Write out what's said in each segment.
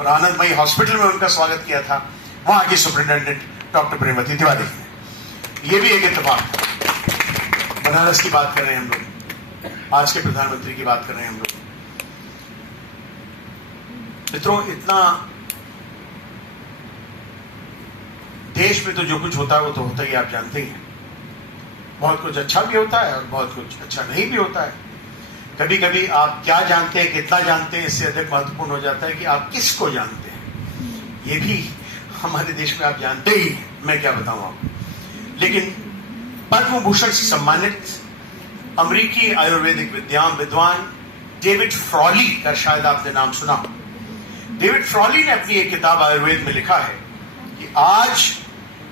और आनंदमयी हॉस्पिटल में उनका स्वागत किया था वहां की सुपरिटेंडेंट डॉक्टर प्रेमवती तिवारी ने। ये भी एक इत्तेफाक था। बनारस की बात कर रहे हैं हम लोग, आज के प्रधानमंत्री की बात कर रहे हैं हम लोग। मित्रों, इतना देश में तो जो कुछ होता है वो तो होता ही, आप जानते ही हैं। बहुत कुछ अच्छा भी होता है और बहुत कुछ अच्छा नहीं भी होता है। कभी कभी आप क्या जानते हैं, कितना जानते हैं, इससे अधिक महत्वपूर्ण हो जाता है कि आप किसको जानते हैं। ये भी हमारे देश में आप जानते ही हैं, मैं क्या बताऊं आपको। लेकिन पद्म भूषण से सम्मानित अमेरिकी आयुर्वेदिक विद्वान डेविड फ्रॉली का शायद आपने नाम सुना। डेविड फ्रॉली ने अपनी एक किताब आयुर्वेद में लिखा है कि आज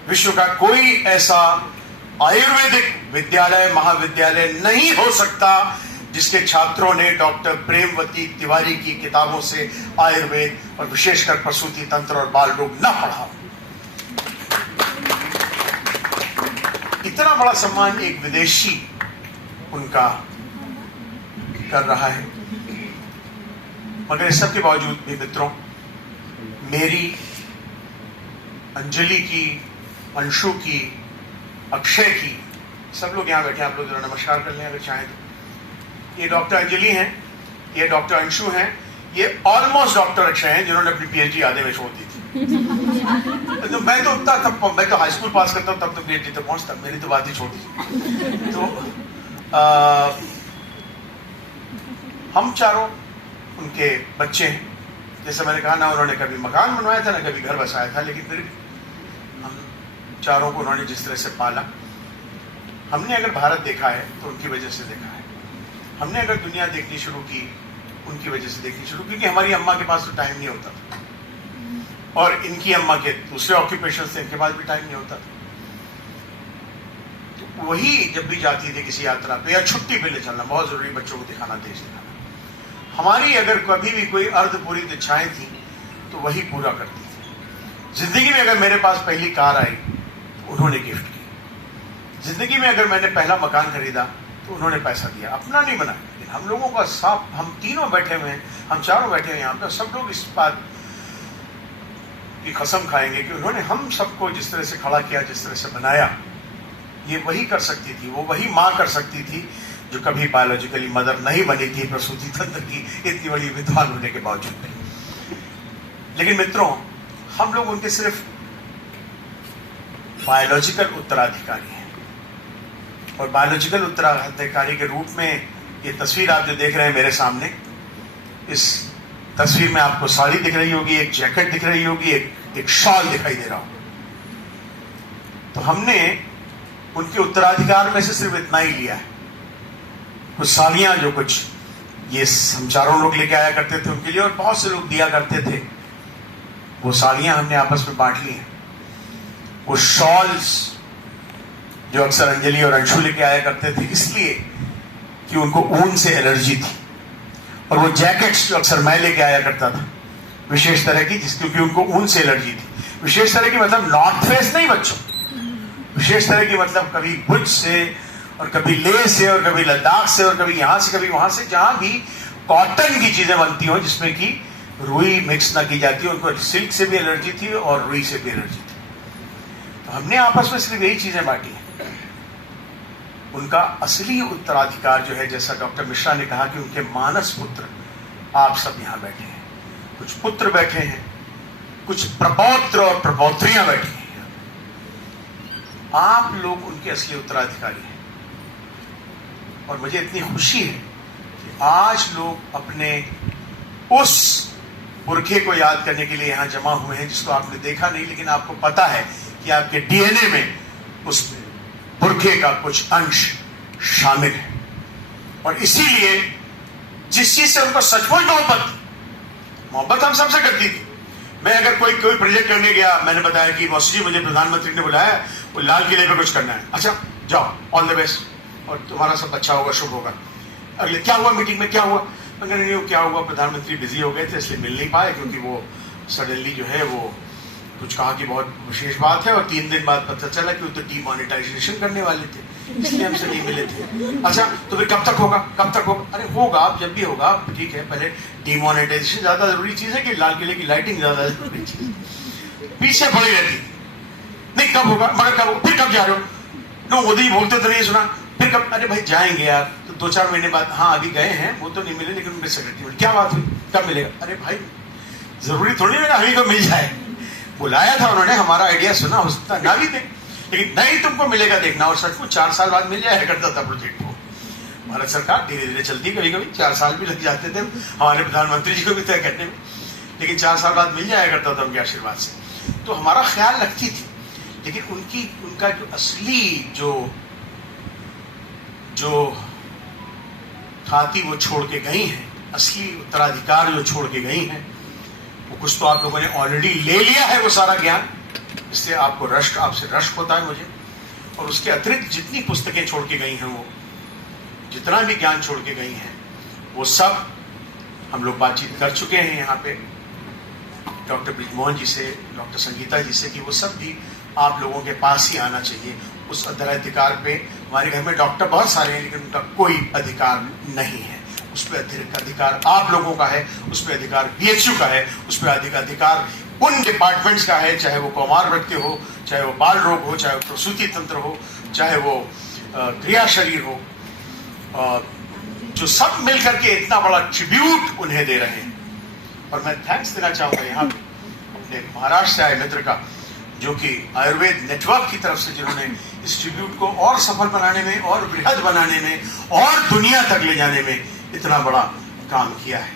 विश्व का कोई ऐसा आयुर्वेदिक विद्यालय, महाविद्यालय नहीं हो सकता जिसके छात्रों ने डॉक्टर प्रेमवती तिवारी की किताबों से आयुर्वेद और विशेषकर प्रसूति तंत्र और बाल रोग न पढ़ा। इतना बड़ा सम्मान एक विदेशी उनका कर रहा है। मगर इस सब के बावजूद भी मित्रों, मेरी, अंजलि की, अंशु की, अक्षय की, सब लोग यहां बैठे, आप लोग जरा नमस्कार कर लें अगर चाहें तो। ये डॉक्टर अंजलि हैं, ये डॉक्टर अंशु हैं, ये ऑलमोस्ट डॉक्टर अक्षय हैं जिन्होंने अपनी पीएचडी आधे में छोड़ दी थी। तो मैं तो उतना तब, मैं तो हाई स्कूल पास करता हूँ तब तो पीएचडी तक पहुंचता, मेरी तो बात ही छोड़ दी। तो हम चारों उनके बच्चे हैं। जैसे मैंने कहा ना, उन्होंने कभी मकान बनवाया था ना कभी घर बसाया था, लेकिन फिर हम चारों को उन्होंने जिस तरह से पाला, हमने अगर भारत देखा है तो उनकी वजह से देखा है। हमने अगर दुनिया देखनी शुरू की उनकी वजह से देखनी शुरू, क्योंकि हमारी अम्मा के पास तो टाइम नहीं होता था और इनकी अम्मा के दूसरे ऑक्यूपेशन से इनके पास भी टाइम नहीं होता था। तो वही जब भी जाती थी किसी यात्रा पे या छुट्टी पे ले चलना, बहुत जरूरी, बच्चों को दिखाना, देश दिखाना। हमारी अगर कभी भी कोई अर्धपूरी इच्छाएं थी तो वही पूरा करती थी। जिंदगी में अगर मेरे पास पहली कार आई तो उन्होंने गिफ्ट की। जिंदगी में अगर मैंने पहला मकान खरीदा तो उन्होंने पैसा दिया, अपना नहीं बनाया। लेकिन हम लोगों का साफ, हम तीनों बैठे हुए हैं, हम चारों बैठे हैं यहाँ पे, सब लोग इस बात की कसम खाएंगे कि उन्होंने हम सबको जिस तरह से खड़ा किया, जिस तरह से बनाया, ये वही कर सकती थी, वो वही माँ कर सकती थी जो कभी बायोलॉजिकली मदर नहीं बनी थी प्रसूति तंत्र की, इतनी बड़ी विद्वान होने के बावजूद भी। लेकिन मित्रों, हम लोग उनके सिर्फ बायोलॉजिकल उत्तराधिकारी हैं। और बायोलॉजिकल उत्तराधिकारी के रूप में ये तस्वीर आप जो देख रहे हैं मेरे सामने, इस तस्वीर में आपको साड़ी दिख रही होगी, एक जैकेट दिख रही होगी, एक शॉल दिखाई दे रहा होगा। तो हमने उनके उत्तराधिकार में से सिर्फ इतना ही लिया है। कुछ साड़ियां जो कुछ ये हम चारों लोग लेके आया करते थे उनके लिए, और बहुत से लोग दिया करते थे, वो साड़ियां हमने आपस में बांट ली हैं। वो शॉल्स जो अक्सर अंजलि और अंशु लेके आया करते थे इसलिए कि उनको ऊन से एलर्जी थी, और वो जैकेट्स जो अक्सर मैं लेके आया करता था विशेष तरह की, क्योंकि उनको ऊन से एलर्जी थी। विशेष तरह की मतलब नॉर्थ फेस नहीं बच्चों, विशेष तरह की मतलब कभी भुज से और कभी लेह से और कभी लद्दाख से और कभी यहां से कभी वहां से, जहां भी कॉटन की चीजें बनती हो जिसमें कि रुई मिक्स ना की जाती है। उनको सिल्क से भी एलर्जी थी और रुई से भी एलर्जी थी। तो हमने आपस में सिर्फ यही चीजें बांटी हैं। उनका असली उत्तराधिकार जो है, जैसा डॉक्टर मिश्रा ने कहा कि उनके मानस पुत्र आप सब यहां बैठे हैं, कुछ पुत्र बैठे हैं, कुछ प्रपौत्र और प्रपौत्रियां बैठी हैं। आप लोग उनके असली उत्तराधिकारी हैं। और मुझे इतनी खुशी है कि आज लोग अपने उस पुरखे को याद करने के लिए यहां जमा हुए हैं जिसको आपने देखा नहीं, लेकिन आपको पता है कि आपके डीएनए में उस पुरखे का कुछ अंश शामिल है। और इसीलिए जिस चीज से उनको सचमुच मोहब्बत हम सबसे करती थी। मैं अगर कोई प्रोजेक्ट करने गया, मैंने बताया कि मौसी जी मुझे प्रधानमंत्री ने बुलाया, वो लाल किले पे कुछ करना है, अच्छा जाओ, ऑल द बेस्ट, और तुम्हारा सब अच्छा होगा, शुभ होगा। अगले क्या हुआ मीटिंग में, क्या हुआ? मगर नहीं, क्या हुआ, प्रधानमंत्री बिजी हो गए थे इसलिए मिल नहीं पाए, क्योंकि वो सडनली जो है वो कुछ कहा कि बहुत विशेष बात है, और 3 दिन बाद पता चला कि वो तो डीमोनेटाइजेशन करने वाले थे। इसलिए हमसे नहीं मिले थे। अच्छा तो फिर कब तक होगा, कब तक होगा? अरे होगा, अब जब भी होगा ठीक है। पहले डिमोनेटाइजेशन ज्यादा जरूरी चीज है कि लाल किले की लाइटिंग ज्यादा जरूरी चीज है? पीछे पड़ी रहती नहीं, कब होगा, मगर कब होगा, फिर कब जा रहे हो? नो मोदी बोलते तो नहीं सुना, फिर कब? अरे भाई जाएंगे यार, तो 2-4 महीने बाद। हाँ अभी गए हैं, वो तो नहीं मिले, लेकिन उनके सेक्रेटरी क्या बात हुई, कब मिलेगा? अरे भाई जरूरी थोड़ी है हमी को मिल जाए, बुलाया था उन्होंने, हमारा आइडिया सुना, हो सकता ना भी दे, लेकिन नहीं तुमको मिलेगा देखना। और सचमुच 4 साल बाद मिल जाया करता था प्रोजेक्ट को। भारत सरकार धीरे धीरे चलती, कभी कभी 4 साल भी लग जाते थे हमारे प्रधानमंत्री जी को भी तय करने में, लेकिन 4 साल बाद मिल जाया करता था उनके आशीर्वाद से। तो हमारा ख्याल रखती थी, लेकिन उनका जो असली जो खाती वो छोड़ के गई हैं, असली उत्तराधिकार जो छोड़ के गई हैं, वो कुछ तो आप लोगों ने ऑलरेडी ले लिया है वो सारा ज्ञान, इससे आपको आपसे रश्क होता है मुझे। और उसके अतिरिक्त जितनी पुस्तकें छोड़ के गई हैं, वो जितना भी ज्ञान छोड़ के गई हैं, वो सब हम लोग बातचीत कर चुके हैं यहाँ पे डॉक्टर ब्रिजमोहन जी से, डॉक्टर संगीता जी से, कि वो सब भी आप लोगों के पास ही आना चाहिए। उस उत्तराधिकार पे हमारे घर में डॉक्टर बहुत सारे हैं, लेकिन उनका कोई अधिकार नहीं है। उस पर अतिरिक्त अधिकार आप लोगों का है, उस पर अधिकार बीएचयू का है, उस पर अधिकार उन डिपार्टमेंट्स का है, चाहे वो कौमार व्यक्ति हो, चाहे वो बाल रोग हो, चाहे वो प्रसूति तंत्र हो, चाहे वो क्रिया शरीर हो, जो सब मिलकर के इतना बड़ा ट्रिब्यूट उन्हें दे रहे हैं। और मैं थैंक्स देना चाहूंगा यहाँ अपने महाराष्ट्र से आए मित्र का, जो कि आयुर्वेद नेटवर्क की तरफ से, जिन्होंने इस ट्रिब्यूट को और सफल बनाने में और बृहद बनाने में और दुनिया तक ले जाने में इतना बड़ा काम किया है।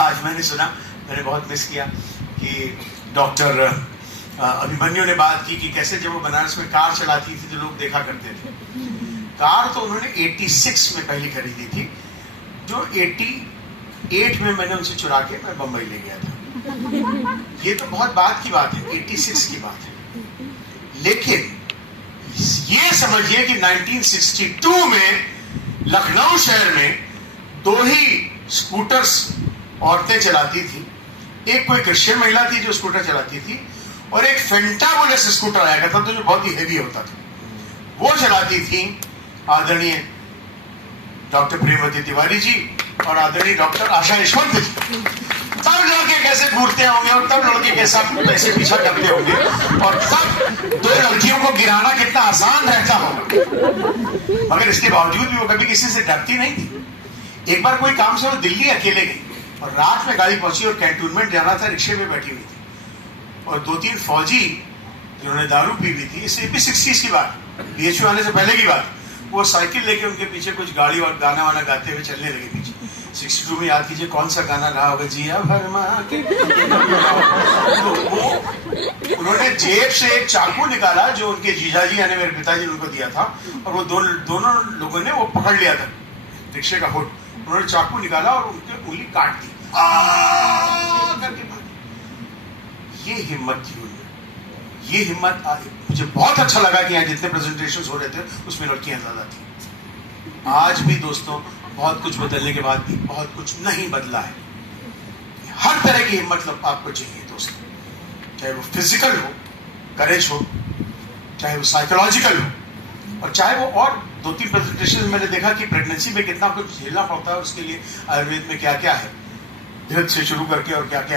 आज मैंने सुना, मैंने बहुत मिस किया कि डॉक्टर अभिमन्यु ने बात की कि कैसे जब वो बनारस में कार चलाती थी तो लोग देखा करते थे। कार तो उन्होंने 86 में पहली खरीदी थी, जो 88 में मैंने उनसे चुरा के मैं बंबई ले गया था। ये तो बहुत बात की बात है, 86 की बात है। लेकिन ये समझिए कि 1962 में लखनऊ शहर में 2 ही स्कूटर्स औरतें चलाती थी। एक कोई क्रिश्चियन महिला थी जो स्कूटर चलाती थी, और एक फेंटाबुलस स्कूटर आया करता था जो बहुत ही हेवी होता था, वो चलाती थी आदरणीय डॉक्टर प्रेमवती तिवारी जी और आदरणीय डॉक्टर आशा यशवंत जी। तब लड़के कैसे घूरते होंगे, और तब लड़के कैसा कैसे पीछा करते होंगे, और तब 2 लड़कियों को गिराना कितना आसान रहता होगा। मगर इसके बावजूद भी वो कभी किसी से डरती नहीं थी। एक बार कोई काम से वो दिल्ली अकेले गई, और रात में गाड़ी पहुंची और कैंटोनमेंट जाना था, रिक्शे में बैठी हुई थी, और 2-3 फौजी जिन्होंने दारू पी हुई थी, इसे भी 60s की बात, बीएचयू आने से पहले की बात, वो साइकिल लेके उनके पीछे कुछ गाड़ी और गाना वाना गाते हुए चलने लगे पीछे। 62 में याद कीजिए कौन सा गाना रहा होगा, जिया भरमा के। तो वो उन्होंने जेब से एक चाकू निकाला जो उनके जीजाजी यानी मेरे पिताजी ने उनको दिया था, और वो दोनों लोगों ने वो पकड़ लिया था रिक्शे का हुड। उन्होंने चाकू निकाला और उनकी उंगली काट दी करके। ये हिम्मत थी उनमें, ये हिम्मत मुझे बहुत अच्छा लगा कि यहाँ जितने प्रेजेंटेशंस हो रहे थे उसमें लड़कियां ज्यादा थी। आज भी दोस्तों बहुत कुछ बदलने के बाद भी बहुत कुछ नहीं बदला है। हर तरह की हिम्मत आपको चाहिए दोस्तों, चाहे वो फिजिकल हो, करेज हो, चाहे वो साइकोलॉजिकल हो, और चाहे वो और 2-3 प्रेजेंटेशन मैंने देखा कि प्रेगनेंसी में कितना कुछ झेलना पड़ता है, उसके लिए आयुर्वेद में क्या क्या है, धीरज से शुरू करके और क्या क्या